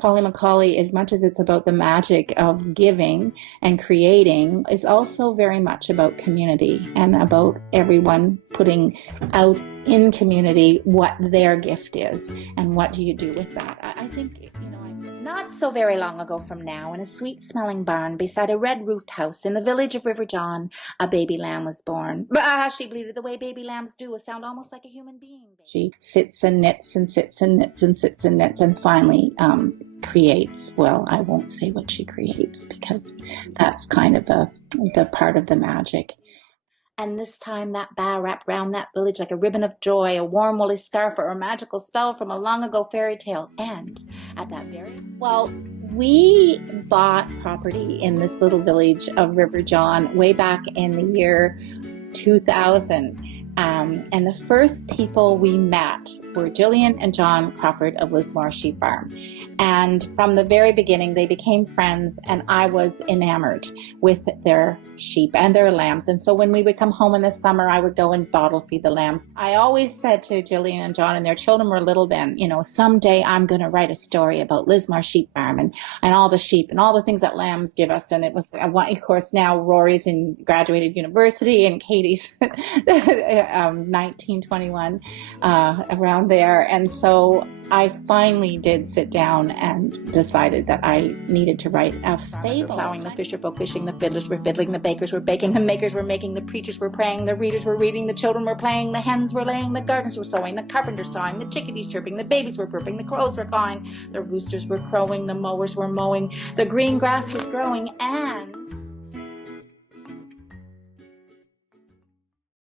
Polly Macaulay, as much as it's about the magic of giving and creating, is also very much about community and about everyone putting out in community what their gift is and what do you do with that. I think, not so very long ago from now, in a sweet-smelling barn beside a red-roofed house in the village of River John, a baby lamb was born. She bleated the way baby lambs do, a sound almost like a human being. She sits and knits and sits and knits and sits and knits and finally creates. Well, I won't say what she creates because that's kind of the part of the magic. And this time that bough wrapped round that village like a ribbon of joy, a warm woolly scarf or a magical spell from a long ago fairy tale. And at that we bought property in this little village of River John way back in the year 2000. And the first people we met were Jillian and John Crawford of Lismore Sheep Farm. And from the very beginning, they became friends, and I was enamored with their sheep and their lambs. And so when we would come home in the summer, I would go and bottle feed the lambs. I always said to Jillian and John, and their children were little then, someday I'm going to write a story about Lismore Sheep Farm and all the sheep and all the things that lambs give us. And it was, of course, now Rory's in graduated university and Katie's 1921, around there. And so I finally did sit down and decided that I needed to write a fable. Plowing, the fisher folk fishing, the fiddlers were fiddling, the bakers were baking, the makers were making, the preachers were praying, the readers were reading, the children were playing, the hens were laying, the gardeners were sowing, the carpenters sawing, the chickadees chirping, the babies were burping, the crows were cawing, the roosters were crowing, the mowers were mowing, the green grass was growing, and